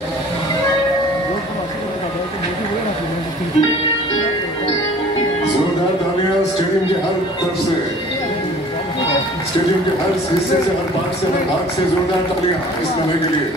जोरदार तालियां स्टेडियम के हर तरफ से, स्टेडियम के हर हिस्से से, हर पार्ट से, हर भाग से जोरदार तालियां इस लम्हे के लिए।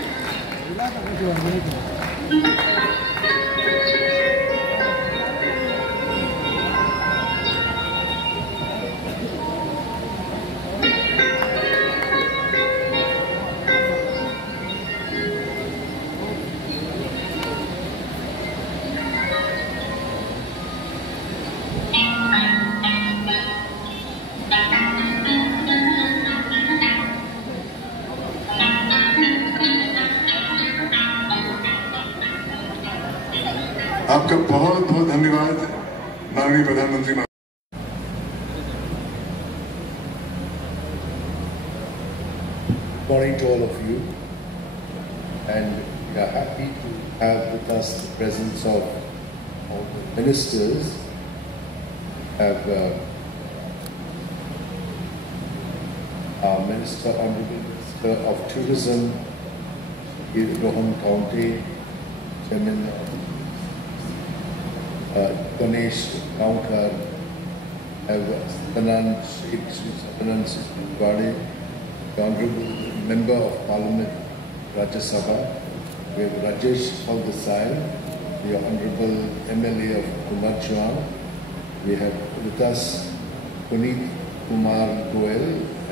आपका बहुत बहुत धन्यवाद माननीय प्रधानमंत्री। Morning to all of you, and we are happy to have with us the presence of all the ministers. Have our Minister, Honorable Minister of Tourism, Rohan County, Chairman Ganesh Kaunkar, have Sananand Singh, the Honorable Member of Parliament, Rajya Sabha. We have Rajesh Paldesai, the Honorable MLA of Kumachuan. We have with us Puneet Kumar Goel,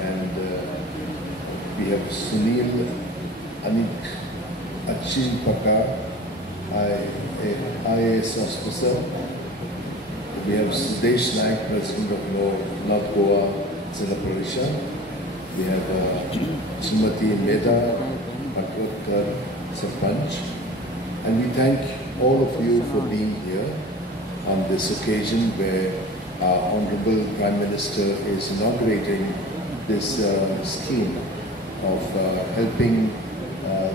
and we have Sunil Anik Achin Paka, IAS officer. We have Sudesh Naik, President of North Goa Zilla Parisha. We have Srimati Meda Bhatkar Sarpanch. And we thank all of you for being here on this occasion where our Honorable Prime Minister is inaugurating this scheme of helping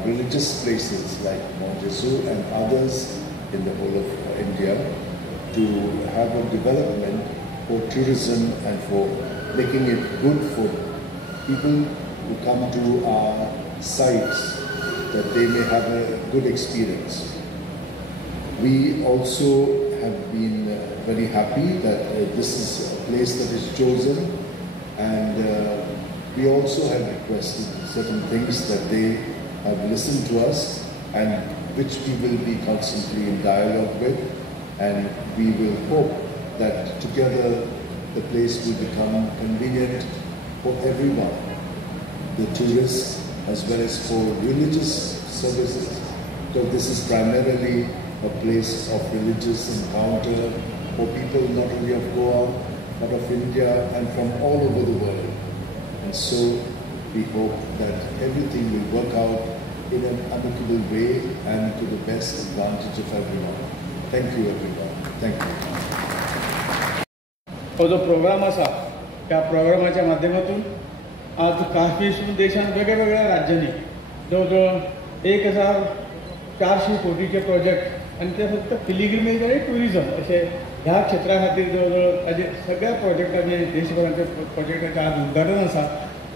religious places like Mount Jesu and others in the whole of India to have a development for tourism and for making it good for people who come to our sites, that they may have a good experience. We also have been very happy that this is a place that is chosen, and we also have requested certain things that they have listened to us and which we will be constantly in dialogue with, and we will hope that together the place will become convenient for everyone, the tourists as well as for religious services. So this is primarily a place of religious encounter for people not only of Goa but of India and from all over the world. And so we hope that everything will work out in an amicable way and to the best advantage of everyone. Thank you everyone. Thank you. हो जो programme असा त्या प्रोग्रामाच्या माध्यमातून आज काश्मीर देशात वेगवेगळ्या राज्यांनी जवळजवळ 1400 कोटीचे प्रोजेक्ट आणि ते फक्त पिलिग्रिमेज आणि टुरिझम असे ह्या क्षेत्रा खातीर जवळजवळ ताजे सगळ्या प्रोजेक्टांचे देशभराचे प्रोजेक्टाचें आज उद्घाटन आसा.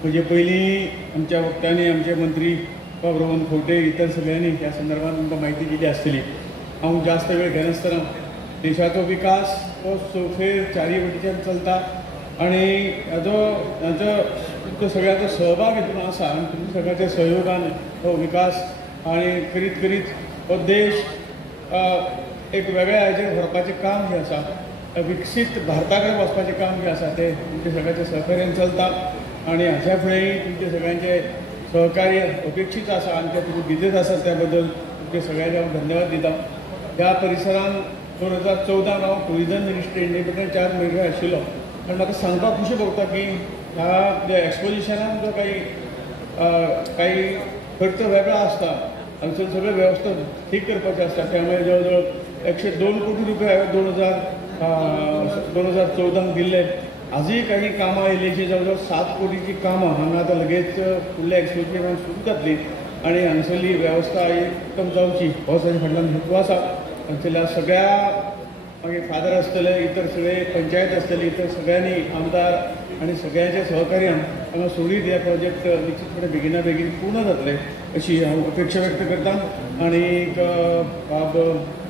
म्हणजे पयलीं आमच्या वक्त्यांनी आमचे मंत्री रोहन खंवटे इतर सगळ्यांनी ह्या संदर्भात तुमकां म्हायती दिली आसतली. हांव जास्त वेळ घेनासतना देशाचो विकास हो चौफेर चारी वटेच्यान चलता आणि हाजो सगळ्यांचो सहभाग हितून आसा आनी तुमच्या सगळ्यांच्या सहयोगान हो विकास आणि करीत करीत हो देश एक वेगळ्या हाजेर व्हरपाचें काम जें आसा विकसीत भारता कडेन वचपाचें काम जें आसा तें तुमच्या सगळ्यांच्या सहकार्यान चलता आणि हाच्या फुडेंय तुमचे सगळ्यांचे सहकार्य अपेक्षीत आसा आनी ते तुमी दितच आसात त्या बद्दल तुमचे सगळ्यांचे हांव धन्यवाद दिता. ह्या परिसरांत 2014 हांव टुरिझम मिनिस्ट्री इंडिपेंडंट चार्ज मेळ्ळो आशिल्लो आनी म्हाका सांगपाक खुशी भोगता की ह्या एक्सपोजिशनान जो काही खर्च वेगळो आसता हांगसर सगळें वेवस्था ठीक करपाचें आसता त्यामुळे जवळ 102 कोटी रुपया 2014 दिल्ले. आजूय काही कामां आयिल्लीं जवळ 7 कोटीची कामां हांगा आतां लगेच फुडल्या एक्सपोजिशनान सुरू जातली आनी हांगसरली वेवस्था उत्तम जावची हो ताजे फाटल्यान हेतू आसा. हांगसरल्या सगळ्या मागीर फादर आसतले इतर सगळे पंचायत आसतली इतर सगळ्यांनी आमदार आनी सगळ्यांच्या सहकार्यान हांगा सोडीत हे प्रोजेक्ट निश्चितपणे बेगिना बेगीन पूर्ण जातले अशी हांव अपेक्षा व्यक्त करता. आणि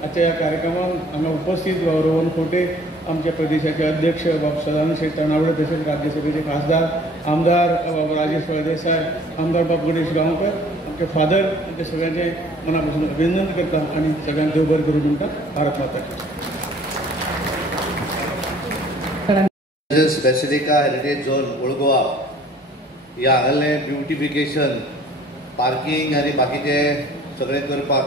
आजच्या ह्या कार्यक्रमाक हांगा उपस्थित रोहन खोटे, आमच्या प्रदेशाचे अध्यक्ष बाब सदानंद शेठ तनावडे, तसेच राज्यसभेचे खासदार आमदार बाब राजेश फळदेसाय, आमदार बाब गणेश गांवकर, आमचे फादर, आमच्या सगळ्यांचे मनापासून अभिनंदन करता आणि सगळ्यांक देव बरें करूं म्हणटा. भारत माता की. Basilica heritage zone old Goa ह्या हांगाले ब्युटिफिकेशन, पार्किंग आनी बाकीचे सगळें करपाक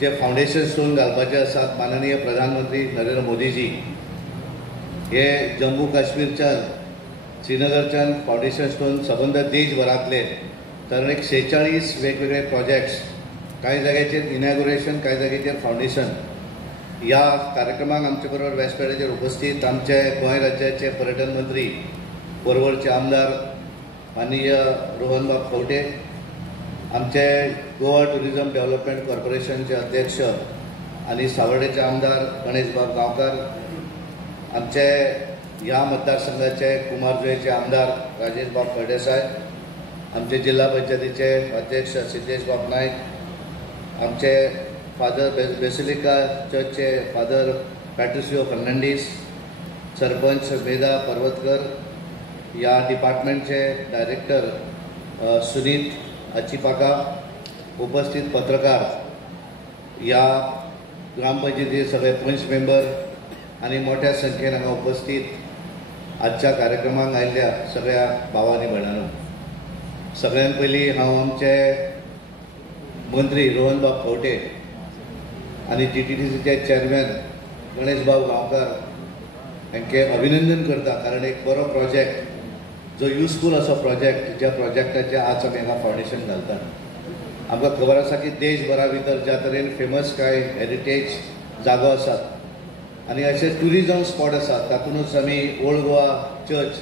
जे फावंडेशन स्टोन घालपाचे आसात माननीय प्रधानमंत्री नरेंद्र मोदीजी हे जम्मू काश्मीरच्यान श्रीनगरच्यान फावंडेशन स्टोन सबंद देशभरांतले कारण 46 वेगवेगळे प्रोजेक्ट्स, कांय जाग्याचेर इनॉग्रेशन, कांय जाग्याचेर फावंडेशन. ह्या कार्यक्रमाक आमचे बरोबर व्यासपीठाचेर उपस्थित आमचे गोंय राज्याचे पर्यटन मंत्री, परवरचे आमदार माननीय रोहनबाब खंवटे, आमचे गोवा टुरिझम डेव्हलपमेंट कॉर्पोरेशनचे अध्यक्ष आणि सावर्डेचे आमदार गणेशबाब गांवकर, आमचे ह्या मतदारसंघाचे कुमारजुंवेचे आमदार राजेशबाब फळदेसाय, आमचे जिल्हा पंचायतीचे अध्यक्ष सिद्धेशबाब नायक, आमचे फादर बेसिलिका चर्चचे फादर पॅट्रिसियो फर्नांडीस, सरपंच मेधा पर्वतकर, ह्या डिपार्टमेंटचे डायरेक्टर सुनीत अचिपाका, उपस्थित पत्रकार, ह्या ग्रामपंचायतीचे सगळे पंच मेंबर आणि मोठ्या संख्येन हांगा उपस्थित आजच्या कार्यक्रमाक आयिल्ल्या सगळ्या भावांनी भयणांनो, सगळ्यान पयलीं हांव आमचे मंत्री रोहनबाब खंवटे आणि GTDCचे चेअरमॅन गणेशबाब गांवकर हांचे अभिनंदन करता. कारण एक बरो प्रोजेक्ट, जो युजफूल असो प्रोजेक्ट, ज्या प्रोजेक्टाचे आज आमी हांगा फावंडेशन घालतात. आमकां खबर आसा की देशभरा भितर ज्या तरेन फेमस कांय हेरिटेज जागो आसात आनी अशे ट्युरिजम स्पॉट आसात, तातूंतच आमी ओल्ड गोवा चर्च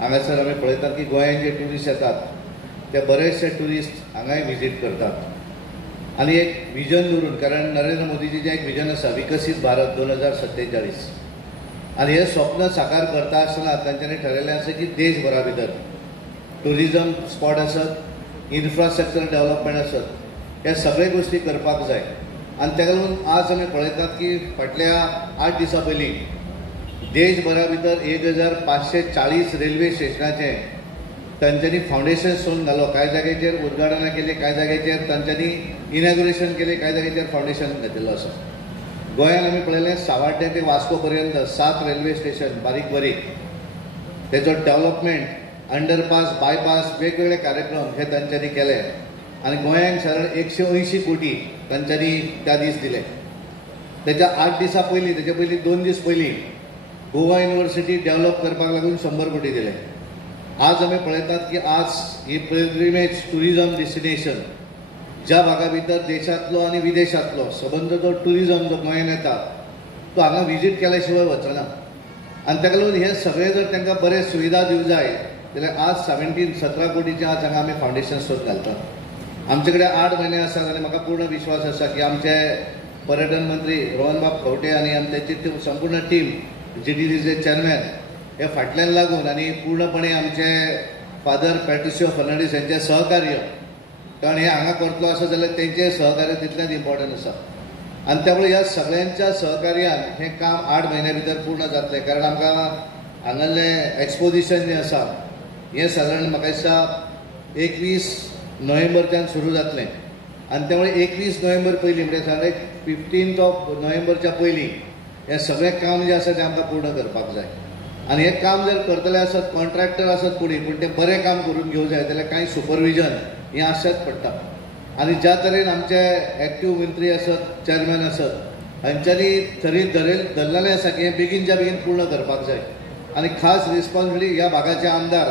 हांगासर आमी पळयतात की गोंयांत जे ट्युरिस्ट येतात ते बरेचशे ट्युरिस्ट हांगाय विजीट करतात. आणि एक विजन दवरून, कारण नरेंद्र मोदीजीचें एक विजन आसा विकसीत भारत 2047, आणि हे स्वप्न साकार करता आसतना तांच्यांनी ठरयलें आसा की देशभरा भितर ट्युरिजम स्पॉट आसत, इन्फ्रास्ट्रक्चर डेव्हलपमेंट आसत, हे सगळे गोष्टी करपाक जाय. आनी ताका लागून आज आमी पळयतात की फाटल्या 8 दिसां पयलीं देशभरा भितर 1540 रेल्वे स्टेशनाचे तांच्यांनी फावंडेशन स्टोन घालो. कांय जाग्याचेर उद्घाटनां केली, कांय जाग्याचेर तांच्यांनी इनॉग्रेशन केलें, कांय जाग्याचेर फावंडेशन घातिल्लो आसा. गोंयांत आमी पळयलें सावड्डे ते वास्को पर्यंत 7 रेल्वे स्टेशन बारीक बारीक, तेजो डेव्हलपमेंट, अंडरपास, बायपास, वेगवेगळे कार्यक्रम हे तांच्यांनी केले. आनी गोंयांक सरळ 180 कोटी तांच्यांनी त्या दीस दिले. तेच्या 8 दिसां पयलीं, तेच्या पयलीं 2 दीस पयलीं गोवा युनिव्हर्सिटी डेव्हलप करपाक लागून 100 कोटी दिले. आज आमी पळयतात की आज ही पिल्ग्रिमेज टुरिजम डेस्टिनेशन, ज्या भागा भितर देशांतलो आनी विदेशांतलो सबंद जो टुरिजम जो गोंयांत येता तो हांगा विजीट केल्या शिवाय वचना. आनी ताका लागून हे सगळे जर तांकां बरे सुविधा दिवंक जाय जाल्यार आज 17 कोटीचे आज हांगा आमी फावंडेशन स्टोन घालतात. आमचे कडेन 8 म्हयने आसात आनी म्हाका पूर्ण विश्वास आसा की आमचे पर्यटन मंत्री रोहनबाब खंवटे आनी तांची संपूर्ण टीम, GTDCचे चेअरमॅन हे फाटल्यान लागून आनी पूर्णपणे आमचे फादर पॅट्रिसियो फर्नांडीस यांचे सहकार्य, कारण हे हांगा करतलो आसा जाल्यार तेंचें सहकार्य तितलेंच इम्पॉर्टंट आसा. आनी त्यामुळे ह्या सगळ्यांच्या सहकार्यान हें काम 8 म्हयन्या भितर पूर्ण जातलें. कारण आमकां हांगालें एक्सपोजिशन जें आसा हें सादारण म्हाका दिसता 21 नोव्हेंबरच्यान सुरू जातलें. आनी त्यामुळे 21 नोव्हेंबर पयलीं म्हणजे सांगलें 15 नोव्हेंबरच्या पयलीं हें सगळें काम जें आसा तें आमकां पूर्ण करपाक जाय. आनी हें काम जर करतले आसत, कॉन्ट्रॅक्टर आसत फुडें, पूण तें बरें काम करून घेवंक जाय जाल्यार कांय सुपरविजन हें आसचेंच पडटा. आनी ज्या तरेन आमचे एक्टीव मंत्री आसत, चेअरमॅन आसत, हांच्यांनी धरलेलें आसा की हें बेगीनच्या बेगीन पूर्ण करपाक जाय. आनी खास रिस्पॉन्सिबिलिटी ह्या भागाचे आमदार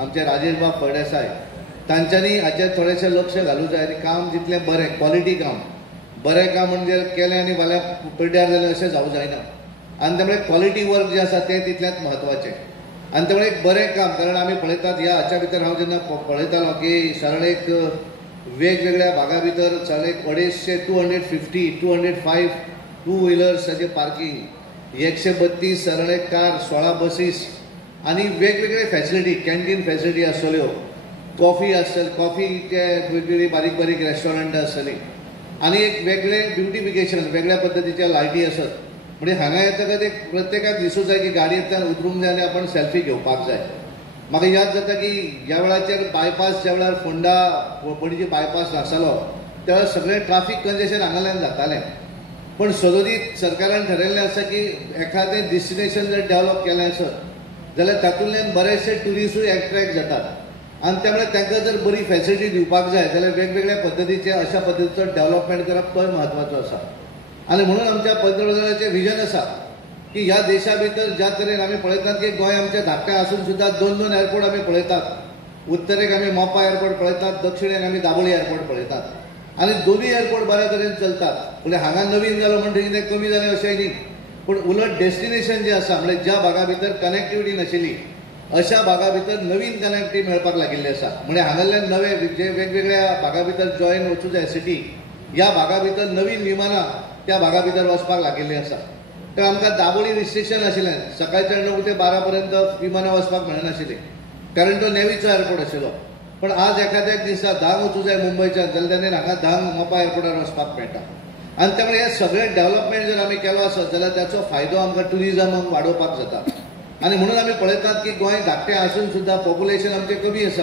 आमचे राजेशबाब फळदेसाय तांच्यांनी हाचेर थोडेशें लक्ष घालूंक जाय. आनी काम जितलें बरें, क्वॉलिटी काम, बरें काम म्हणजे केलें आनी फाल्यां पिड्ड्यार जालें अशें जावंक जायना. आनी त्यामुळे क्वॉलिटी वर्क जे आसा तें तितलेंच म्हत्वाचें. आनी त्यामुळे एक बरें काम, कारण आमी पळयतात ह्या हाच्या भितर हांव जेन्ना पळयतालो की सरळ एक वेगवेगळ्या भागा भितर सरळ एक 205 टू व्हिलर्साचें पार्किंग, 132 सरळ एक कार, 16 बसीस आनी वेगवेगळे फॅसिलिटी, कॅन्टीन फॅसिलिटी आसतल्यो, कॉफी आसतली, कॉफीचे वेगवेगळी बारीक बारीक रेस्टॉरंटां आसतली आनी एक वेगळें ब्युटिफिकेशन, वेगळ्या पद्दतीचे लायटी आसत. म्हणजे हांगा येतकच एक प्रत्येकाक दिसूं जाय की गाडयेंतल्यान उतरूंक जाय आनी आपण सेल्फी घेवपाक जाय. म्हाका याद जाता की ह्या वेळाचेर बायपास ज्या वेळार फोंडा पणजी बायपास नासलो त्या वेळार सगळें ट्राफीक कंजेशन हांगाल्यान जातालें. पण सदोदीत सरकारान ठरयल्लें आसा की एखादें डेस्टिनेशन जर डेव्हलप केलें आसत जाल्यार तातूंतल्यान बरेचशे ट्युरिस्टूय एट्रॅक्ट जातात आनी त्यामुळे तांकां जर बरी फॅसिलिटी दिवपाक जाय जाल्यार वेगवेगळ्या पद्दतीचे अशा पद्दतीचो डेव्हलपमेंट करप तोय म्हत्वाचो आसा. आनी म्हणून आमच्या पंतप्रधानाचें विजन आसा की ह्या देशा भितर ज्या तरेन आमी पळयतात की गोंय आमचें धाकटें आसून सुद्दां 2-2 एअरपोर्ट आमी पळयतात. उत्तरेक आमी मोपा एअरपोर्ट पळयतात, दक्षिणेक आमी दाबोळी एअरपोर्ट पळयतात आनी दोनूय एअरपोर्ट बऱ्या तरेन चलतात. म्हणजे हांगा नवीन जालो म्हणटकीर कितें कमी जालें अशेंय न्ही, पूण उलट डेस्टिनेशन जें आसा म्हणजे ज्या भागा भितर कनेक्टिविटी नाशिल्ली अशा भागा भितर नवीन कनेक्टिविटी मेळपाक लागिल्ली आसा. म्हणजे हांगाल्यान नवे जे वेगवेगळ्या भागा भितर जॉयन वचूं जाय सिटी, ह्या भागा भितर नवीन विमानां त्या भागा भितर वचपाक लागिल्लीं आसा. तर आमकां दाबोळी रिस्ट्रिक्शन आशिल्लें, सकाळच्या 9 ते 12 पर्यंत विमानां वचपाक मेळनाशिल्लीं कारण तो नेवीचो एअरपोर्ट आशिल्लो. पण आज एखाद्याक दिसता 10 वचूं जाय मुंबयच्यान जाल्यार ताणें हांगा 10 मोपा एअरपोर्टार वचपाक मेळटा. आनी त्यामुळे हे सगळें डेव्हलपमेंट जर आमी केलो आसत जाल्यार त्याचो फायदो आमकां ट्युरिजमाक वाडोवपाक जाता. आनी म्हणून आमी पळयतात की गोंय धाकटें आसून सुद्दां पॉप्युलेशन आमचें कमी आसा,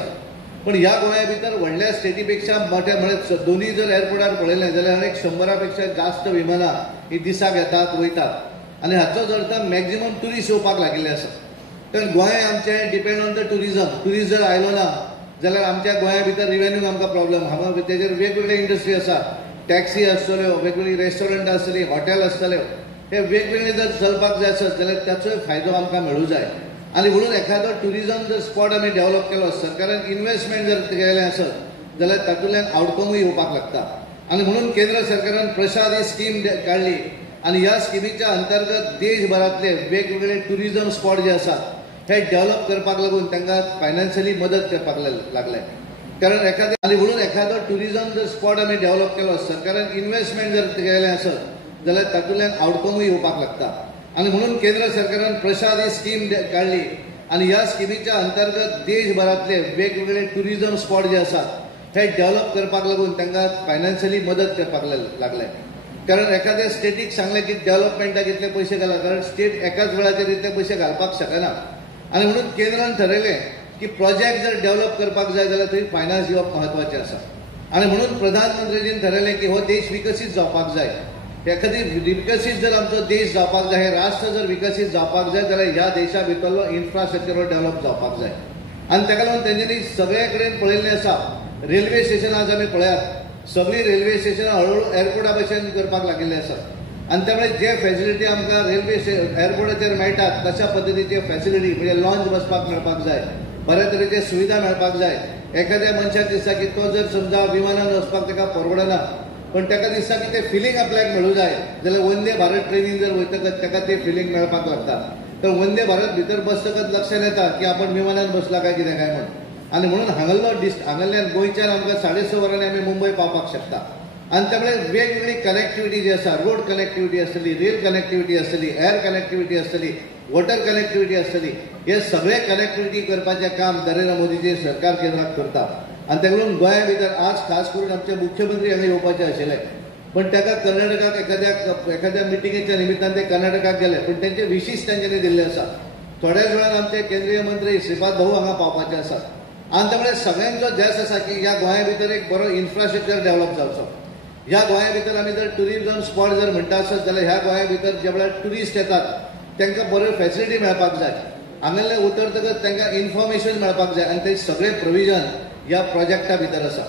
पण ह्या गोंया भितर व्हडल्या स्टेटी पेक्षा मोठ्या म्हणजे दोनूय जर एअरपोर्टार पळयलें जाल्यार एक 100 पेक्षा जास्त विमानां ही दिसाक येतात वयतात आनी हाचोच अर्थ मॅक्झिमम ट्युरिस्ट येवपाक लागिल्ले आसा. तर गोंय आमचें डिपेंड ऑन द ट्युरिस्ट जर आयलो ना जाल्यार आमच्या गोंया भितर रिवेन्यूक आमकां प्रॉब्लेम. हांगा तेजेर वेगवेगळे इंडस्ट्री आसा, टॅक्सी आसतल्यो, वेगवेगळी रेस्टॉरंट आसतलीं, हॉटेल आसतल्यो, हे वेगवेगळे जर चलपाक जाय आसत जाल्यार त्याचोय फायदो आमकां मेळूं जाय. आनी म्हणून एखादो ट्युरिजम जर स्पॉट आमी डेव्हलप केलो, सरकारान इन्व्हेस्टमेंट जर केलें आसत जाल्यार तातूंतल्यान आउटकमूय येवपाक लागता. आनी म्हणून केंद्र सरकारान प्रसाद ही स्कीम काडली आनी ह्या स्किमीच्या अंतर्गत देशभरातले वेगवेगळे ट्युरिजम स्पॉट जे आसात हे डेव्हलप करपाक लागून तांकां फायनान्शियली मदत करपाक लागले. कारण आनी म्हणून एखादो ट्युरिजम जर स्पॉट आमी डेव्हलप केलो, सरकारान इन्व्हेस्टमेंट जर केलें आसत जाल्यार तातूंतल्यान आउटकमूय येवपाक लागता. आनी म्हणून केंद्र सरकारान प्रसाद ही स्कीम काडली आनी ह्या स्किमीच्या अंतर्गत देशभरातले वेगवेगळे ट्युरिजम स्पॉट जे आसात हे डेव्हलप करपाक लागून तांकां फायनान्शियली मदत करपाक लागले. कारण एखाद्या स्टेटीक सांगलें की डेव्हलपमेंटाक इतले पयशे घाला, कारण स्टेट एकाच वेळाचेर इतले पयशे घालपाक शकना. आनी म्हणून केंद्रान ठरयलें की प्रोजेक्ट जर डेव्हलप करपाक जाय जाल्यार थंय फायनान्स दिवप म्हत्वाचें आसा. आनी म्हणून प्रधानमंत्रीजीन ठरयलें की हो देश विकसीत जावपाक जाय. एखादी विकसीत जर आमचो देश जावपाक जाय, हे राष्ट्र जर विकसीत जावपाक जाय जाल्यार ह्या देशा भितरलो इन्फ्रास्ट्रक्चर डेव्हलप जावपाक जाय. आनी ताका लागून तेंच्यांनी सगळे कडेन पळयल्लें आसा. रेल्वे स्टेशनां आज आमी पळयात, सगळीं रेल्वे स्टेशनां हळूहळू एअरपोर्टा भशेन करपाक लागिल्ले आसात. आनी त्यामुळे जे फॅसिलिटी आमकां रेल्वे एअरपोर्टाचेर मेळटात तशा पद्दतीचे फॅसिलिटी म्हणजे लॉन्च बसपाक मेळपाक जाय, बऱ्या तरेचे सुविधा मेळपाक जाय. एखाद्या मनशाक दिसता की तो जर समजा विमानान वचपाक ताका परवडना, पण ताका दिसता की ते फिलींग आपल्याक मेळूं जाय जाल्यार वंदे भारत ट्रेनीन जर वयतकच ताका ते फिलींग मेळपाक लागता. तर वंदे भारत भितर बसतकच लक्षांत येता की आपण विमानान बसला काय कितें काय म्हणून. आनी म्हणून हांगाल्यान गोंयच्यान आमकां 6.5 वरांनी आमी मुंबय पावपाक शकता. आनी त्यामुळे वेगवेगळी कनेक्टिविटी जी आसा, रोड कनेक्टिविटी आसतली, रेल कनेक्टिविटी आसतली, एअर कनेक्टिविटी आसतली, वॉटर कनेक्टिविटी आसतली, हे सगळे कनेक्टिविटी करपाचें काम नरेंद्र मोदीचे सरकार केंद्राक करता. आनी ताका लागून गोंया भितर आज खास करून आमचे मुख्यमंत्री हांगा येवपाचे आशिल्ले, पण ताका कर्नाटकाक एखाद्या मिटिंगेच्या निमित्तान ते कर्नाटकाक गेले, पण तेंचे विशीस तेंच्यांनी दिल्ले आसा. थोड्याच वेळान आमचे केंद्रीय मंत्री श्रीपाद भाऊ हांगा पावपाचे आसात. आनी त्यामुळे सगळ्यांचो ध्यास आसा की ह्या गोंया भितर एक बरो इन्फ्रास्ट्रक्चर डेव्हलप जावचो. ह्या गोंया भितर आमी जर ट्युरिजम स्पॉट जर म्हणटा आसत जाल्यार ह्या गोंया भितर जे वेळार ट्युरिस्ट येतात तांकां बऱ्यो फॅसिलिटी मेळपाक जाय. हांगासरल्यान उतरतकच तांकां इन्फॉर्मेशन मेळपाक जाय आनी ते सगळे प्रोविजन ह्या प्रोजेक्टा भितर आसा.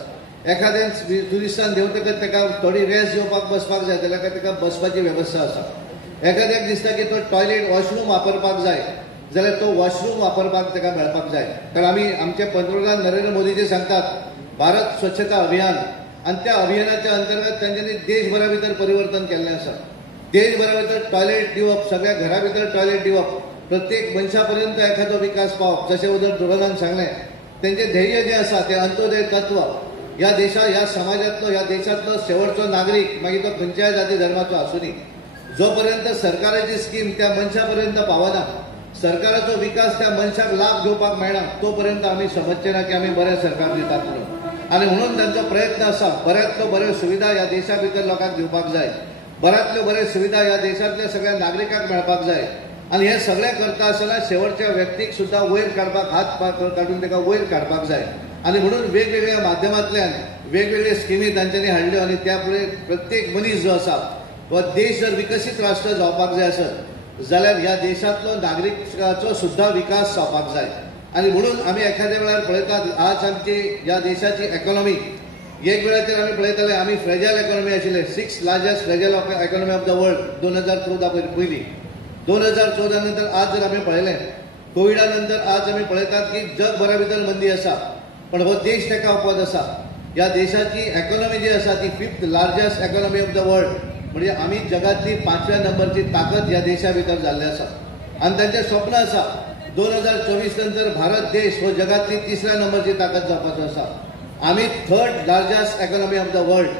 एखाद्या ट्युरिस्टान देंवतकच ताका थोडी रेस्ट घेवपाक बसपाक जाय जाल्यार ताका बसपाची वेवस्था आसा. एखाद्याक दिसता की तो टॉयलेट वॉशरूम वापरपाक जाय जाल्यार तो वॉशरूम वापरपाक ताका मेळपाक जाय. कारण आमी आमचे पंतप्रधान नरेंद्र मोदीजी सांगतात भारत स्वच्छता अभियान, आनी त्या अभियानाच्या अंतर्गत तांच्यांनी देशभरा भितर परिवर्तन केल्लें आसा. देशभरा भितर टॉयलेट दिवप, सगळ्या घरा भितर टॉयलेट दिवप, प्रत्येक मनशा पर्यंत एखादो विकास पावप, जशें उदर धोरणान सांगलें. तेंचें ध्येय जें आसा तें अंत्योदय तत्व, ह्या ह्या समाजातलो ह्या देशांतलो शेवटचो नागरीक मागीर तो खंयच्याय जाती धर्माचो आसूं दी, जो पर्यंत सरकाराची स्कीम त्या मनशा पर्यंत पावना, सरकाराचो विकास त्या मनशाक लाभ घेवपाक मेळना तो पर्यंत आमी समजचे ना की आमी बरें सरकार दितात म्हणून. आनी म्हणून तांचो प्रयत्न आसा बऱ्यांतल्यो बऱ्यो सुविधा ह्या देशा भितर लोकांक दिवपाक जाय, बऱ्यांतल्यो बऱ्यो सुविधा ह्या देशांतल्या सगळ्या नागरिकांक मेळपाक जाय. आनी हें सगळें करता आसतना शेवटच्या व्यक्तीक सुद्दां वयर काडपाक हात काडून ताका वयर काडपाक जाय. आनी म्हणून वेगवेगळ्या माध्यमांतल्यान वेगवेगळे स्किमी तांच्यांनी हाडल्यो आनी त्या फुडें प्रत्येक मनीस जो आसा वा देश जर विकसीत राष्ट्र जावपाक जाय आसत जाल्यार ह्या देशांतलो नागरिकाचो सुद्दां विकास जावपाक जाय. आनी म्हणून आमी एखाद्या वेळार पळयतात आज आमची ह्या देशाची इकॉनॉमी एक वेळाचेर आमी पळयताले आमी फ्रेजायल इकॉनॉमी आशिल्ले 6th largest fragile economy of the world 2014 पयलीं. 2014 नंतर आज जर आमी पळयलें कोविडा नंतर आज आमी पळयतात की जगभरा भितर मंदी आसा पण हो देश ताका अपवाद आसा. ह्या देशाची इकॉनॉमी जी आसा ती 5th largest economy of the world म्हणजे आमी जगातली 5व्या नंबरची ताकद ह्या देशा भितर जाल्ले आसा. आनी तांचें स्वप्न आसा 2024 नंतर भारत देश हो जगातली 3ऱ्या नंबरची ताकद जावपाचो आसा. आमी 3rd largest economy of the world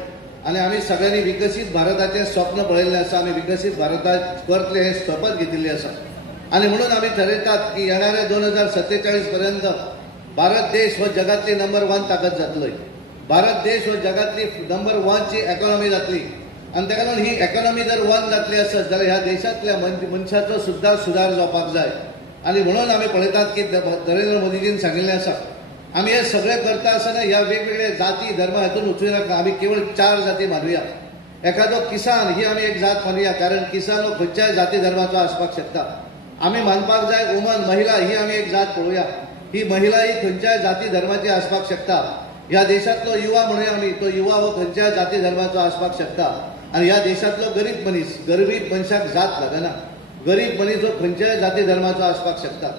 आनी आमी सगळ्यांनी विकसीत भारताचें स्वप्न पळयल्लें आसा. आमी विकसीत भारताक करतले हे शपथ घेतिल्ली आसा. आनी म्हणून आमी ठरयतात की येणाऱ्या 2047 पर्यंत भारत देश हो जगातली नंबर 1 ताकद जातलो. भारत देश हो जगातली नंबर 1ची इकॉनॉमी जातली. आनी ताका लागून ही इकॉनॉमी जर 1 जातली आसत जाल्यार ह्या देशांतल्या मनशाचो सुद्दां सुदार जावपाक जाय. आनी म्हणून आमी पळयतात की नरेंद्र मोदीजीन सांगिल्लें आसा आमी हे सगळें करता आसतना ह्या वेगवेगळे जाती धर्म हातून वचूं नाका. आमी केवळ 4 जाती मानूया. एखादो किसान ही आमी एक जात मानूया कारण किसान हो खंयच्याय जाती धर्माचो आसपाक शकता. आमी मानपाक जाय वुमन महिला ही आमी एक जात पळोवया. ही महिला ही खंयच्याय जाती धर्माची आसपाक शकता. ह्या देशांतलो युवा म्हणूया आमी तो युवा हो खंयच्याय जाती धर्माचो आसपाक शकता. आनी ह्या देशांतलो गरीब मनीस गरीब मनशाक जात लागना. गरीब मनीस हो खंयच्याय जाती धर्माचो आसपाक शकता.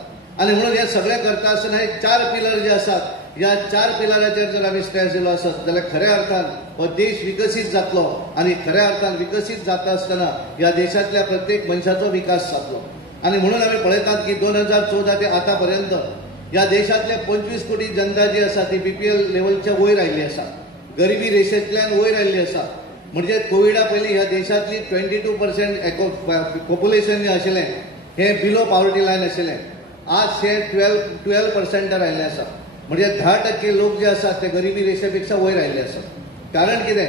आनी म्हणून हे सगळें करता आसतना हे 4 पिलर जे आसात ह्या 4 पिलराचेर जर आमी स्ट्रेस दिलो आसत जाल्यार खऱ्या अर्थान हो देश विकसीत जातलो. आनी खऱ्या अर्थान विकसीत जाता आसतना ह्या देशांतल्या प्रत्येक मनशाचो विकास जातलो. आनी म्हणून आमी पळयतात की 2014 ते आतां पर्यंत ह्या देशांतले 25 कोटी जनता जी आसा ती BPL लेवलच्या वयर आयिल्ली आसा. गरिबी रेशेंतल्यान वयर आयिल्ली आसा. म्हणजे कोविडा पयलीं ह्या देशांतली 22% पॉप्युलेशन जे आशिल्लें हें बिलो पॉवर्टी लायन आशिल्लें. आज हे 12% आयिल्लें आसा. म्हणजे 10% लोक जे आसात ते गरिबी रेशे पेक्षा वयर आयिल्ले आसा. कारण कितें?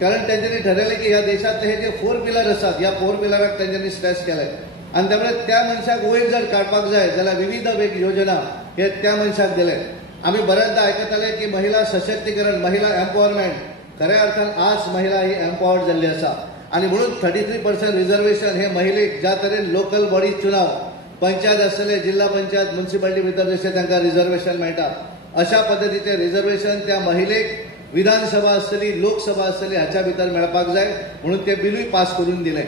कारण तेंच्यांनी ठरयलें की ह्या देशांतले हे जे 4 पिलर आसात ह्या 4 पिलराक तेंच्यांनी स्ट्रेस केले. आनी त्यामुळे त्या मनशाक वयर जर काडपाक जाय जाल्यार विविध योजना हे त्या मनशाक दिले. आमी बऱ्याचदा आयकताले की महिला सशक्तीकरण महिला एम्पॉवरमेंट खऱ्या अर्थान आज महिला ही एम्पॉवर्ड जाल्ली आसा. आनी म्हणून 33% रिजर्वेशन हे महिलेक ज्या तरेन लोकल बॉडी चुनाव पंचायत आसतले जिल्हा पंचायत म्युनिसिपालिटी भितर जशें तांकां रिजर्वेशन मेळटा अशा पद्दतीचें रिजर्वेशन त्या महिलेक विधानसभा आसतली लोकसभा आसतली हाच्या भितर मेळपाक जाय म्हणून ते बिलूय पास करून दिलें.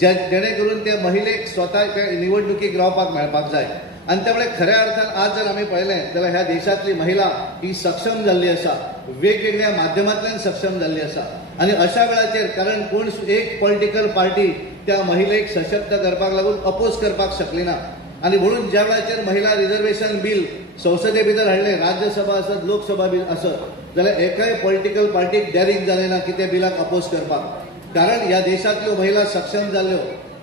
जेणे करून ते महिलेक स्वता निवडणुकीक रावपाक मेळपाक जाय. आनी त्यामुळे खऱ्या अर्थान आज जर आमी पळयलें जाल्यार ह्या देशांतली महिला ही सक्षम जाल्ली आसा. वेगवेगळ्या माध्यमांतल्यान सक्षम जाल्ली आसा. आनी अशा वेळाचेर कारण कोण एक पॉलिटिकल पार्टी त्या महिलेक सशक्त करपाक लागून अपोज करपाक शकली ना. आनी म्हणून ज्या वेळाचेर महिला रिजर्वेशन बील संसदे भितर हाडलें राज्यसभा आसत लोकसभा बील आसत जाल्यार एकाय पॉलिटिकल पार्टीक डॅरिंग जालें ना की त्या बिलाक अपोज करपाक. कारण ह्या देशांतल्यो महिला सक्षम जाल्ल्यो.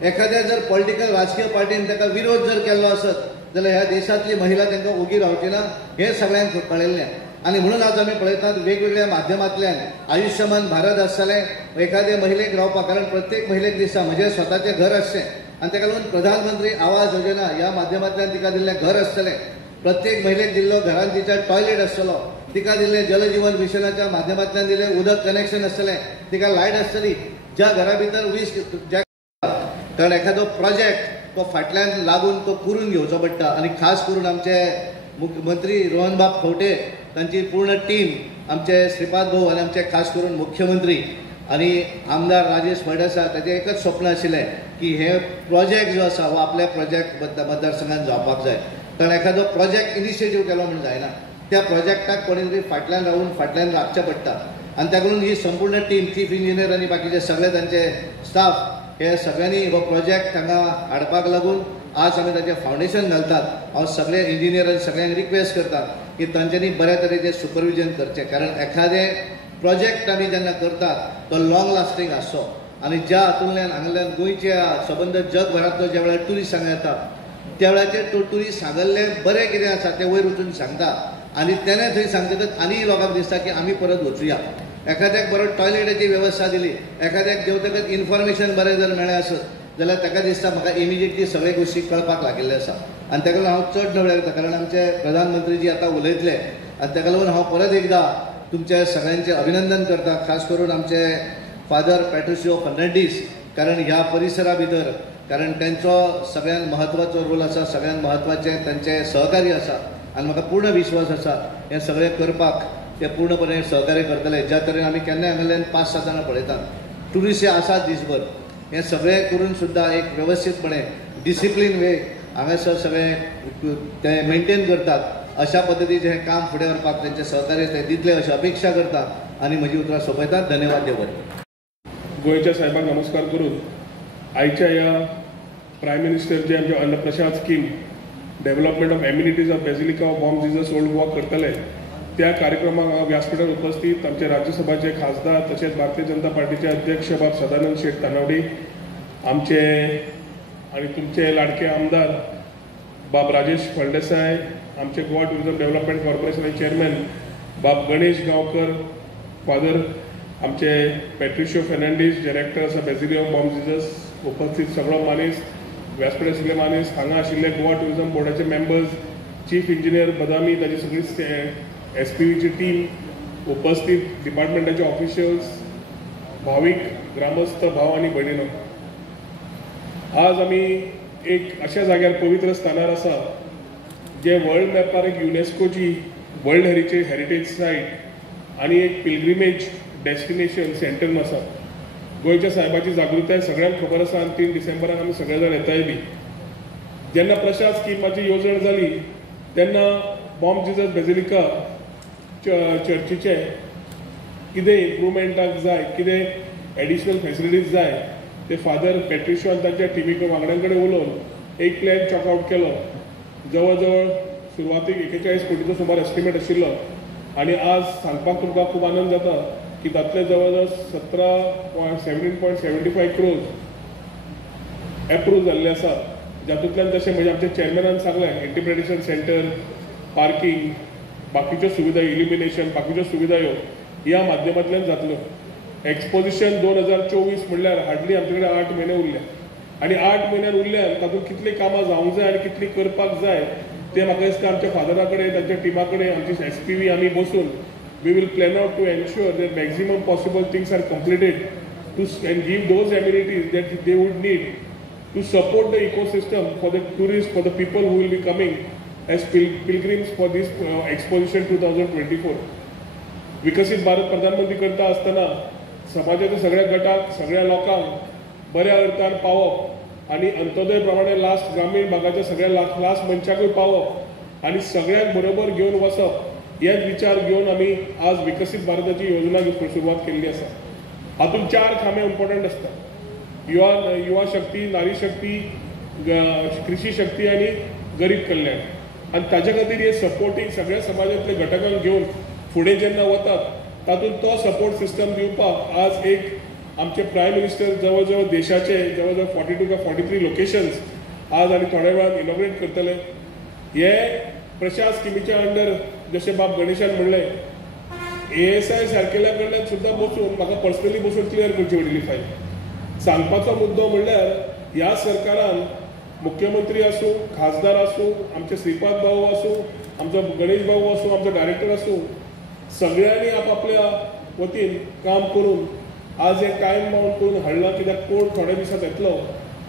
एखाद्या जर पॉलिटिकल राजकीय पार्टीन ताका विरोध जर केल्लो आसत जाल्यार ह्या देशांतली महिला तांकां उगी रावची ना हें सगळ्यांक कळयल्लें. आनी म्हणून आज आमी पळयतात वेगवेगळ्या माध्यमांतल्यान आयुश्यमान भारत आसतलें एखाद्या महिलेक रावपाक कारण प्रत्येक महिलेक दिसता म्हजें स्वताचें घर आसचें आनी ताका लागून प्रधानमंत्री आवास योजना ह्या माध्यमांतल्यान तिका दिल्लें घर आसतलें. प्रत्येक महिलेक दिल्लो घरांत तिच्या टॉयलेट आसतलो. तिका दिल्लें जल जीवन मिशनाच्या माध्यमांतल्यान दिल्लें उदक कनेक्शन आसतलें. तिका लायट आसतली. ज्या घरा भितर 20 कारण एखादो प्रोजेक्ट तो फाटल्यान लागून तो करून घेवचो पडटा. आनी खास करून आमचे मुख्यमंत्री रोहनबाब खंवटे तांची पूर्ण टीम आमचे श्रीपाद भाऊ आनी आमचे खास करून मुख्यमंत्री आनी आमदार राजेश फळदेसाय ताचें एकच स्वप्न आशिल्लें की हे प्रोजेक्ट जो आसा हो आपल्या प्रोजेक्ट मतदारसंघात जावपाक जाय. कारण एखादो प्रोजेक्ट इनिशिएटीव केलो म्हणून जायना. त्या प्रोजेक्टाक कोणी तरी फाटल्यान रावून फाटल्यान राखचें पडटा. आनी ताका लागून ही संपूर्ण टीम चीफ इंजिनियर आनी बाकीचे सगळे तांचे स्टाफ हे सगळ्यांनी हो प्रोजेक्ट हांगा हाडपाक लागून आज आमी ताचें फावंडेशन घालतात. हांव सगळे इंजिनियर सगळ्यांक रिक्वेस्ट करता की तांच्यांनी बऱ्या तरेचें सुपरविजन करचें. कारण एखादें प्रोजेक्ट आमी जेन्ना करतात तो लॉंग लास्टींग आसचो. आनी ज्या हातूंतल्यान हांगल्यान गोंयच्या सबंद जगभरांतलो ज्या वेळार ट्युरिस्ट हांगा येतात त्या वेळाचेर तो ट्युरिस्ट सांगल्लें बरें कितें आसा तें वयर वचून सांगता आनी तेणें थंय सांगतकच आनी लोकांक दिसता की आमी परत वचुया. एखाद्याक बरो टॉयलेटाची वेवस्था दिली, एखाद्याक जेवतकच इन्फॉर्मेशन बरें जर मेळ्ळें आसत जाल्यार ताका दिसता म्हाका इमिजिएटली सगळे गोश्टी कळपाक लागिल्ले आसा. आनी ताका लागून हांव चड नवळे करता, कारण आमचे प्रधानमंत्रीजी आतां उलयतले आनी ताका लागून हांव परत एकदां तुमचे सगळ्यांचे अभिनंदन करता, खास करून आमचे फादर पॅट्रिसियो फर्नांडीस, कारण ह्या परिसरा भितर कारण त्यांचो सगळ्यांत म्हत्वाचो रोल आसा, सगळ्यांत म्हत्वाचें तांचें सहकार्य आसा आनी म्हाका पूर्ण विश्वास आसा हें सगळें करपाक ते पूर्णपणे सहकार्य करतले. ज्या तरेन आमी केन्नाय हांगाल्यान 5-6 जाणां पळयतात, ट्युरिस्ट आसात दिसभर, हें सगळें करून सुद्दां एक वेवस्थीतपणे डिसिप्लीन वे हांगासर सगळें ते मेंटेन करतात. अशा पद्दतीचें हें काम फुडें व्हरपाक तेंचें सहकार्य ते दितले अशी अपेक्षा करता आनी म्हजी उतरां सोंपयतात. धन्यवाद. देव बरें. गोंयच्या साहेबांक नमस्कार करून आयच्या ह्या प्रायम मिनिस्टरचे आमचे अन्नप्रसाद scheme development of amenities of basilica of Bom Jesus old Goa करतले, त्या कार्यक्रमाक हांव व्यासपीठार उपस्थित आमचे राज्यसभाचे खासदार तशेंच भारतीय जनता पार्टीचे अध्यक्ष बाब सदानंद शेठ तानावडे, आमचे आनी तुमचे लाडके आमदार बाब राजेश फळदेसाय, आमचे गोवा टुरिझम डेव्हलपमेंट कॉर्पोरेशनाचे चेअरमॅन बाब गणेश गांवकर, फादर आमचे पॅट्रिशियो फर्नांडीस, डायरेक्टर आसा बेसिलिका ऑफ बॉम जिजस, उपस्थित सगळो मानेस, व्यासपीठ आशिल्ले मानेस, हांगा आशिल्ले गोवा टुरिझम बोर्डाचे मेंबर्स, चीफ इंजिनियर बदामी, ताची सगळी SPVची टीम, उपस्थित डिपार्टमेंटाचे ऑफिशियल्स, भावीक ग्रामस्थ भाव आनी भयणीनो, आज आमी एक अशा जाग्यार पवित्र स्थानार आसा जे वर्ल्ड मॅपार एक युनेस्कोची वर्ल्ड हेरिटेज सायट आनी एक पिलग्रिमेज डेस्टिनेशन सेंटर आसा. गोंयच्या साहेबाची जागृताय सगळ्यांक खबर आसा आनी 3 डिसेंबराक आमी सगळे जाण येताय बी. जेन्ना प्रसाद स्किमाची येवजण जाली तेन्ना बॉम जिजस बेसिलिका चर्चीचे कितें इम्प्रुवमेंटाक जाय, कितें एडिशनल फॅसिलिटीज जाय, ते फादर पॅट्रिशियो आनी तांच्या टिमी वांगड्यां कडेन उलोवन एक प्लॅन चॉकआउट केलो. जवळ जवळ सुरवातीक 41 कोटीचो सुमार एस्टिमेट आशिल्लो आनी आज सांगपाक तुमकां खूब आनंद जाता की तातले जवळ जवळ 17.75 crores एप्रूव जाल्ले आसा. जातूंतल्यान तशें म्हणजे आमच्या चेअरमॅनान सांगलें इंटरप्रिटेशन सेंटर, पार्किंग, बाकीच्यो सुविधा, इल्युमिनेशन, बाकीच्यो सुविधा ह्या माध्यमांतल्यान जातल्यो. एक्सपोजिशन 2024 म्हणल्यार हार्डली आमचे कडेन 8 म्हयने उरले आनी 8 म्हयन्यान उरल्यान तातूंत कितली कामां जावंक जाय आनी कितली करपाक जाय ते म्हाका दिसता आमच्या फादरा कडेन, तांच्या टिमा कडेन, आमची SPV आमी बसून we will plan out to ensure that maximum possible things are completed and give those amenities that they would need to support the ecosystem for the tourists, for the people who will be coming as pilgrims for this exposition 2024. विकसित भारत प्रधानमंत्री करता आसतना समाजाच्या सगळ्या गटाक, सगळ्या लोकांक बऱ्या अर्थान पावप आनी अंत्योदय प्रमाणे लास्ट ग्रामीण भागाच्या सगळ्या लास्ट मनशाकूय पावप आनी सगळ्यांक बरोबर घेवन वचप हेच विचार घेवन आमी आज विकसित भारताची योजना सुरवात केल्ली आसा. हातूंत 4 खांबे इम्पॉर्टंट आसता. युवा शक्ती, नारी शक्ती, कृषी शक्ती आनी गरीब कल्याण. आनी ताचे खातीर हे सपोर्टींग सगळ्या समाजांतल्या घटकांक घेवन फुडें जेन्ना वतात तातूंत तो सपोर्ट सिस्टम दिवपाक आज एक आमचे प्रायम मिनिस्टर जवळ जवळ देशाचे जवळ जवळ 42 का 43 लोकेशन्स आज आनी थोड्या वेळान इनॉग्रेट करतले. हे प्रसाद स्किमीच्या अंडर जशें बाब गणेशान म्हणलें, ASI सारकेल्या कडल्यान सुद्दां बसून म्हाका पर्सनली बसून क्लियर करची पडली फायल. सांगपाचो मुद्दो म्हणल्यार ह्या सरकारान मुख्यमंत्री आसूं, खासदार आसूं, आमचे श्रीपाद भाऊ आसूं, आमचो गणेश भाऊ आसूं, आमचो डायरेक्टर आसूं, सगळ्यांनी आपापल्या वतीन काम करून आज एक टायम बाउंड करून हाडला. कित्याक कोड थोड्या दिसांत येतलो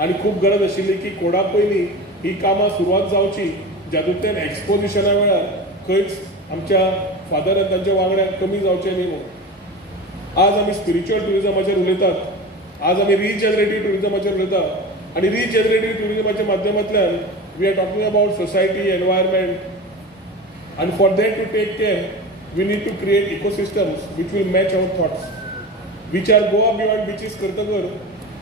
आनी खूब गरज आशिल्ली की कोडा पयलीं ही कामां सुरवात जावची, जातूंतल्यान एक्सपोजिशना वेळार खंयच आमच्या फादर आनी तांच्या वांगड्याक कमी जावचें न्ही म्हणून. आज आमी स्पिरिच्युअल टुरिजमाचेर उलयतात, आज आमी रिजनरेटीव टुरिजमाचेर उलयतात आनी रिजनरेटीव टुरिजमाच्या माध्यमांतल्यान we are talking about society, environment आनी for that to take care we need to create ecosystems which will match our thoughts. विचार गोवा बियॉन्ड बिचीस करतकर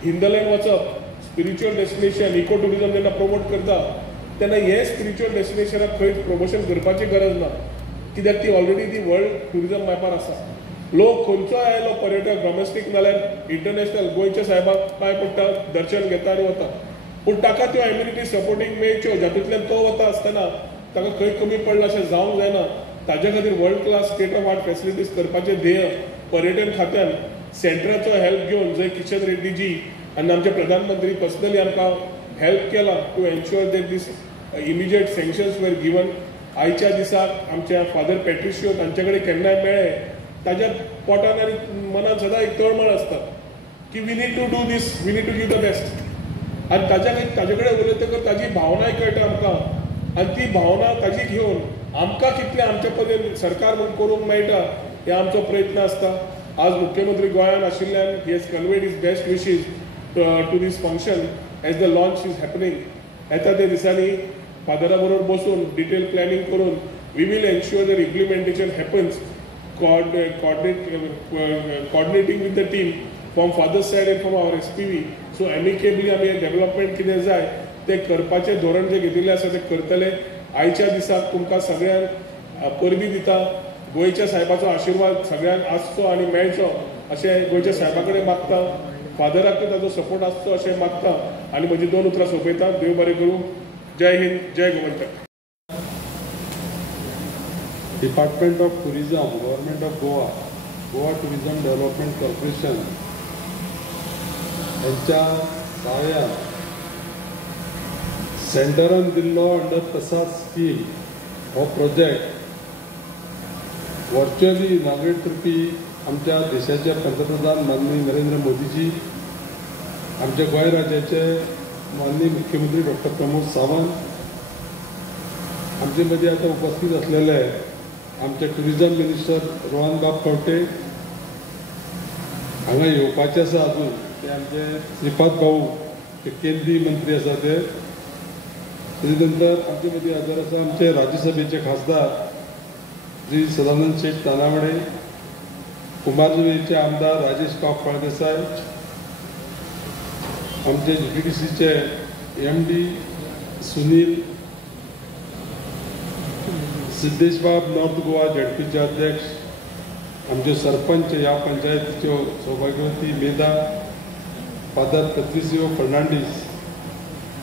हिंदलँड वचप, स्पिरिच्युअल डेस्टिनेशन, इको टुरिजम जेन्ना प्रमोट करता तेन्ना हे स्पिरिच्युअल डेस्टिनेशनाक खंयच प्रमोशन करपाची गरज ना, कित्याक ती ऑलरेडी ती वर्ल्ड टुरिजम मॅपार आसा. लोक खंयचो आयलो पर्यटक, डॉमेस्टीक नाल्यार इंटरनॅशनल, गोंयच्या साहेबाक पांय पडटा, दर्शन घेता आनी वता. पूण ताका त्यो एम्युनिटी सपोर्टींग मेळच्यो जातूंतल्यान तो वता आसतना ताका खंय कमी पडला अशें जावंक जायना. ताज्या खातीर world class state of art facilities करपाचें ध्येय पर्यटन खात्यान सेंटराचो हेल्प घेवन जंय किशन रेड्डी जी आनी आमचे प्रधानमंत्री पर्सनली आमकां हेल्प केला to ensure that these immediate sanctions were given. आयच्या दिसाक आमच्या फादर पॅट्रिशियो तांचे कडेन केन्नाय मेळ्ळे ताज्या पोटान आनी मनान सदां एक तळमळ आसता की we need to do these, we need to give the best. आनी ताजे कडेन उलयतकच ताजी भावनाय कळटा आमकां आनी ती भावना ताजी घेवन आमकां कितलें आमचे पदेन सरकार म्हणून करूंक मेळटा हे आमचो प्रयत्न आसता. आज मुख्यमंत्री गोंयांत आशिल्ल्यान he has conveyed his best wishes to this function as the launch is happening. येता त्या दिसांनी फादरा बरोबर बसून डिटेल प्लॅनिंग करून we will ensure that implementation happens coordinating with the team from father's side and from our SPV. So amicably आमी development कितें जाय ते करपाचें धोरण जे घेतिल्लें आसा ते करतले. आयच्या दिसाक तुमकां सगळ्यांक परबी दिता. गोंयच्या साहेबाचो आशिर्वाद सगळ्यांक आसचो आनी मेळचो अशें गोंयच्या साहेबा कडेन मागता. फादराकूय ताजो सपोर्ट आसचो अशें मागता आनी म्हजी 2 उतरां सोंपयता. देव बरें करूं. जय हिंद, जय Gomantak. Department of tourism, government of Goa, Goa tourism development corporation यांच्या सहाय्यान सेंटरान दिल्लो अंडर प्रसाद स्कीम हो प्रोजेक्ट व्हर्च्युअली इनॉग्रेट करपी आमच्या देशाचे पंतप्रधान माननीय नरेंद्र मोदीजी, आमच्या गोंय राज्याचे माननीय मुख्यमंत्री डॉक्टर प्रमोद सावंत, आमचे मदीं आता उपस्थित असलेले आमचे टुरिझम मिनिस्टर रोहन बाब खंवटे हांगा येवपाचे आसा. अजून ते आमचे श्रीपाद भाऊ जे केंद्रीय मंत्री आसा ते. तेजे नंतर आमचे मदीं हजर आसा आमचे राज्यसभेचे खासदार श्री सदानंद शेठ तानावडे, कुमारजुवेचे आमदार राजेश काक फळदेसाय, आमचे GPDCचे MD सुनील, सिद्धेश बाब नॉर्थ गोवा ZPचे अध्यक्ष, आमचे सरपंच ह्या पंचायतीच्यो सौभाग्यवती मेधा, फादर पत्रिसियो फर्नांडीस,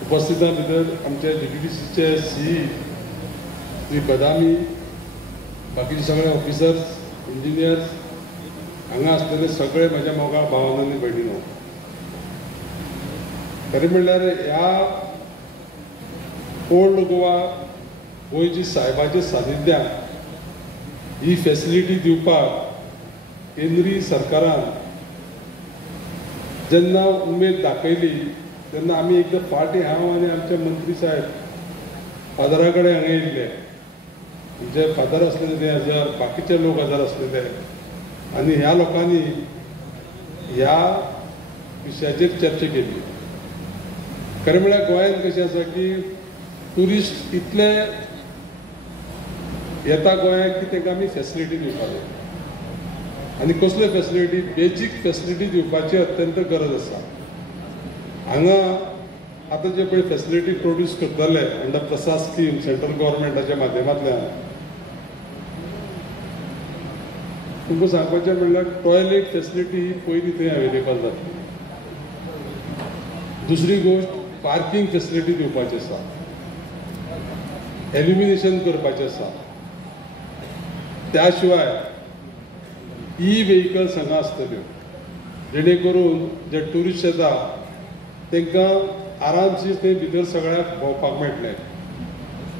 उपस्थितां भितर आमचे GPDCचे CE श्री बदामी, बाकीचे सगळे ऑफिसर्स, इंजिनियर्स, हांगा आसलेले सगळे म्हाज्या मोगाळ भावांनो आनी भयणीनो. खरें म्हणल्यार ह्या ओल्ड गोवा गोंयची साहेबाच्या सानिध्यान ही फॅसिलिटी दिवपाक केंद्रीय सरकारान जेन्ना उमेद दाखयली तेन्ना आमी एकदां फाटीं हांव आनी आमचे मंत्री साहेब फादरा कडेन हांगा येयल्ले. जे फादर आसलेले ते हजर, बाकीचे लोक हजर आसलेले आनी ह्या लोकांनी ह्या विशयाचेर चर्चा केली. खरें म्हळ्यार गोंयांत कशें आसा की ट्युरिस्ट इतले येता गोंयांत की तांकां आमी फॅसिलिटी दिवपाक जाय आनी कसल्यो फॅसिलिटी, बेजीक फॅसिलिटी दिवपाची अत्यंत गरज आसा. हांगा आतां जे पळय फॅसिलिटी प्रोड्यूस करतले अंडर प्रसाद स्कीम सेंट्रल गव्हर्मेंटाच्या माध्यमांतल्यान तुमकां सांगपाचें म्हणल्यार टॉयलेट फॅसिलिटी ही पयलीं थंय अवेलेबल जातली. दुसरी गोश्ट पार्किंग फॅसिलिटी दिवपाची आसा, एल्युमिनेशन करपाचें आसा. त्या शिवाय व्हेकल्स हांगा आसतल्यो जेणे करून जे ट्युरिस्ट येता तांकां आरामशीर थंय भितर सगळ्याक भोंवपाक मेळटलें.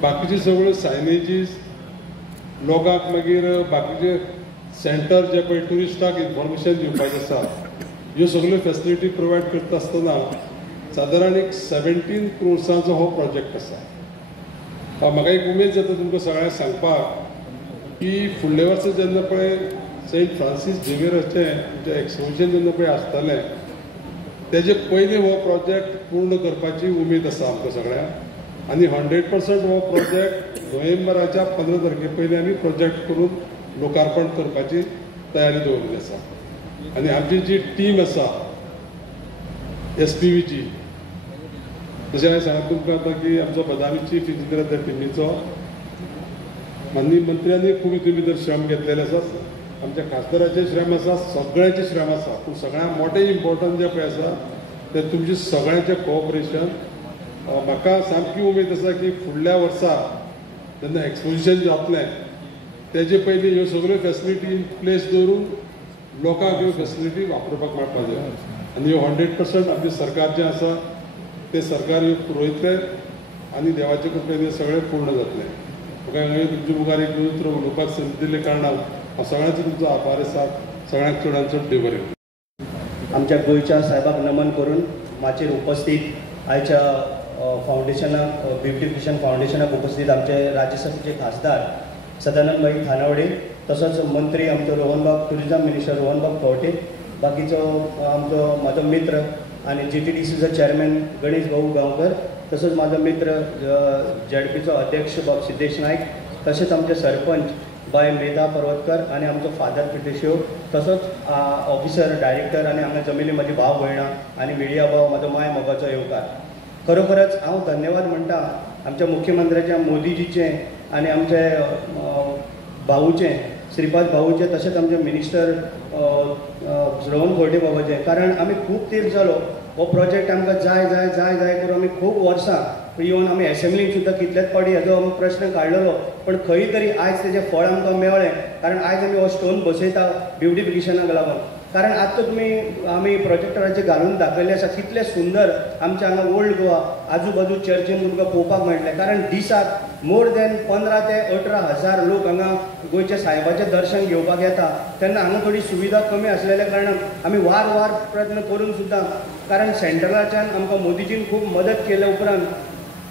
बाकीचे सगळ्यो सायनेजीस लोकांक मागीर बाकीचे सेंटर जे पळय ट्युरिस्टाक इन्फॉर्मेशन दिवपाचें आसा ह्यो सगळ्यो फॅसिलिटी प्रोवायड करता आसतना सादारण एक 17 crores हो प्रोजेक्ट आसा. म्हाका एक उमेद जाता तुमकां सगळ्यांक सांगपाक की फुडल्या वर्सा जेन्ना पळय सेंट फ्रांसीस झेवियराचें जे एक्सिबिशन जेन्ना पळय आसतलें तेजे पयलीं हो प्रोजेक्ट पूर्ण करपाची उमेद आसा आमकां सगळ्यांक. आनी 100% हो प्रोजेक्ट नोव्हेंबराच्या 15 तारखे पयलीं आमी प्रोजेक्ट करून लोकार्पण करपाची तयारी दवरलेली आसा. आनी आमची जी टीम आसा SPVची, जशें हांवें सांगलें तुमकां आतां की आमचो बदामी चीफ इंजिनियर त्या टिमीचो माननीय मंत्र्यांनी खूब हितून भितर श्रम घेतलेले आसा. आमच्या खासदाराचे श्रम आसा, सगळ्यांचे श्रम आसा, पूण सगळ्यांत मोठें इम्पॉर्टंट जें पळय आसा तें तुमचें सगळ्यांचें कोऑपरेशन म्हाका सामकी उमेद आसा की फुडल्या वर्सा जेन्ना एक्सपोजिशन जातलें तेजे पयलीं ह्यो सगळ्यो फॅसिलिटी इन प्लेस दवरून लोकांक ह्यो फॅसिलिटी वापरपाक मेळपा जाय आनी ह्यो 100% आमचें सरकार जें आसा तें सरकार ह्यो पुरयतलें आनी देवाचे कृपेन हें सगळें पूर्ण जातलें. म्हाका हांवें तुमचे मुखार एक पवित्र उलोवपाक संद दिल्ले कारणान हांव सगळ्यांचो तुमचो आभार आसा. सगळ्यांक चडांत चड देव बरें. आमच्या गोंयच्या साहेबाक नमन करून माचेर उपस्थित आयच्या फावंडेशनाक ब्युटिफिकेशन फावंडेशनाक उपस्थित आमचे राज्यसभेचे खासदार सदानंद भाई खानावडे तसोच मंत्री आमचो रोहनबाब टुरिझम मिनिस्टर रोहनबाब खंवटे बाकीचो म्हाजो मित्र आनी GTDCचो चेअरमॅन गणेश भाऊ गांवकर तसोच म्हाजो मित्र ZPचो अध्यक्ष बाब सिद्धेश नायक तशेंच आमचे सरपंच बाय मेधा पर्वतकर आनी आमचो फादर पिटेश्यो तसोच ऑफिसर डायरेक्टर आनी हांगा जमिल्ली म्हजी भाव भयणां आनी मिडिया भाव म्हाजो माय मोगाचो येवकार. खरोखरच हांव धन्यवाद म्हणटा आमच्या मुख्यमंत्र्याच्या मोदीजीचे आनी आमचे भाऊचे श्रीपाद भाऊचे तशेंच आमचे मिनिस्टर रोहन खंवटे बाबाचे कारण आमी खूब तेंप जालो हो प्रोजेक्ट आमकां जाय जाय जाय जाय करून आमी खूब वर्सां इवन आमी एसेंब्लीक सुद्दां कितलेच फावटी हेजो आमी प्रश्न काडलेलो पण खंय तरी आयज तेजें फळ आमकां मेळ्ळें कारण आयज आमी हो स्टोन बसयता ब्युटिफिकेशनाक लागून कारण आतां आमी प्रोजेक्टराचेर घालून दाखयल्लें आसा कितलें सुंदर आमच्या हांगा ओल्ड गोवा आजू बाजू चर्चीन तुमकां पळोवपाक मेळटलें कारण दिसाक मोर देन 15 ते 18 हजार लोक हांगा गोंयच्या सायबाचें दर्शन घेवपाक येता तेन्ना हांगा थोडी सुविधा कमी आसलेल्या कारणान आमी वार प्रयत्न करून सुद्दां कारण सेंट्रलाच्यान आमकां मोदीजीन खूब मदत केल्या उपरांत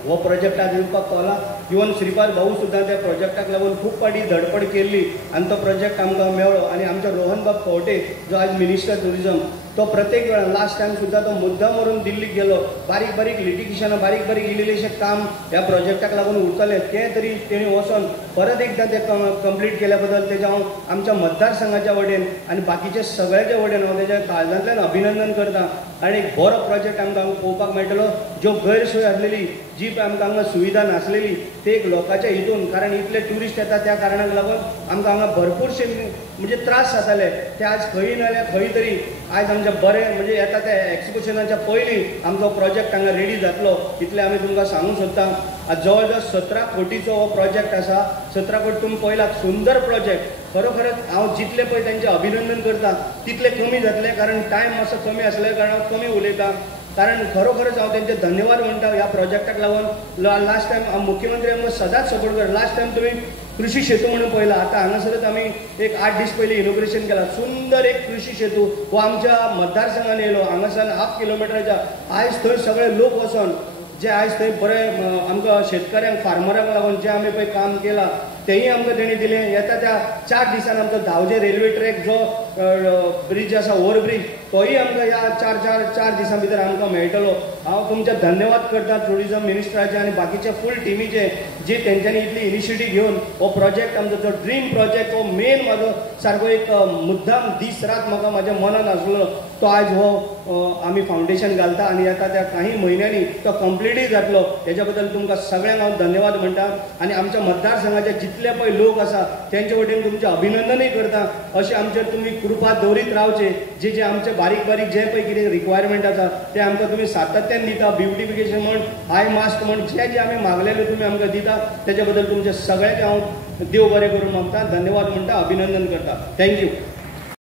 हो प्रोजेक्ट आज येवपाक पावला. इवन श्रीपाद भाऊ सुद्दां त्या प्रोजेक्टाक लागून खूब फावटी धडपड केल्ली आनी तो प्रोजेक्ट आमकां मेळ्ळो आनी आमचो रोहनबाब खंवटे जो आज मिनिस्टर टुरिझम तो प्रत्येक वेळा लास्ट टायम सुद्दां तो मुद्दाम व्हरून दिल्लीक गेलो बारीक बारीक लिटिगेशनां बारीक बारीक इल्लेशें काम ह्या प्रोजेक्टाक लागून उरतलें तें तरी तेणी वचोन परत एकदां तें कंप्लीट केल्या बद्दल तेजें हांव आमच्या मतदारसंघाच्या वटेन आनी बाकीच्या सगळ्याच्या वटेन हांव तेज्या काळजांतल्यान अभिनंदन करतां आनी एक बरो प्रोजेक्ट आमकां पळोवपाक मेळटलो. ज्यो गैरसोय आसलेली जी आमकां हांगा सुविधा नासलेली ते एक लोकांच्या हितून कारण इतले ट्युरिस्ट येता त्या कारणाक लागून आमकां हांगा भरपूरशे म्हणजे त्रास जाताले ते आज खंय नाल्यार खंय तरी आयज आमचें बरें म्हणजे येता त्या एक्सिबिशनाच्या पयलीं आमचो प्रोजेक्ट हांगा रेडी जातलो इतलें आमी तुमकां सांगूंक सोदता. आज जवळ जवळ 17 कोटीचो हो प्रोजेक्ट आसा. 17 कोटी तुमी पळयलात सुंदर प्रोजेक्ट खरोखरच हांव जितलें पळय तांचें अभिनंदन करता तितलें कमी जातलें कारण टायम मातसो कमी आसल्या कारणान कमी उलयता कारण खरोखरच हांव तेंचे धन्यवाद म्हणटा ह्या प्रोजेक्टाक लागून. लास्ट टायम मुख्यमंत्री आमकां सदांच सपोर्ट करता. लास्ट टायम तुमी कृषी सेतू म्हणून पळयला आतां हांगासरच आमी एक 8 दीस पयलीं इनोग्रेशन केलां सुंदर एक कृषी सेतू हो आमच्या मतदारसंघान येयलो हांगासान 1/2 किलोमिटराच्या आयज थंय सगळे लोक वचोन जे आयज थंय बरें आमकां शेतकऱ्यांक फार्मरांक लागून जें आमी पळय काम केलां तेंय आमकां तेणी दिलें. येता त्या 4 दिसान आमचो धावजे रेल्वे ट्रॅक जो ब्रिज आसा ओव्हरब्रिज तोय आमकां ह्या 4 दिसां भितर आमकां मेळटलो. हांव तुमचे धन्यवाद करता टुरिझम मिनिस्टराचे आनी बाकीचे फूल टिमीचे जे तेंच्यांनी इतली इनिशिएटीव घेवन हो प्रोजेक्ट आमचो जो ड्रीम प्रोजेक्ट हो मेन म्हाजो सारको एक मुद्दाम दीस रात म्हाका म्हाज्या मनान आसलो तो आयज हो आमी फावंडेशन घालता आनी येता त्या काही म्हयन्यांनी तो कंप्लीटूय जातलो. हेच्या बद्दल तुमकां सगळ्यांक हांव धन्यवाद म्हणटा आनी आमच्या मतदारसंघाचे जितले पळय लोक आसा तेंचे वटेन तुमचें अभिनंदनूय करता. अशें आमचेर तुमी कृपा दवरीत रावचे जे आमचे बारीक बारीक जे पळय कितें रिक्वायरमेंट आसा ते आमकां तुमी सातत्यान दिता. ब्युटिफिकेशन म्हण आय मास्क म्हण जे आमी मागलेले तुमी आमकां दिता तेच्या बद्दल तुमचे सगळ्यांक हांव देव बरें करून मागता धन्यवाद म्हणटा अभिनंदन करता. थँक्यू.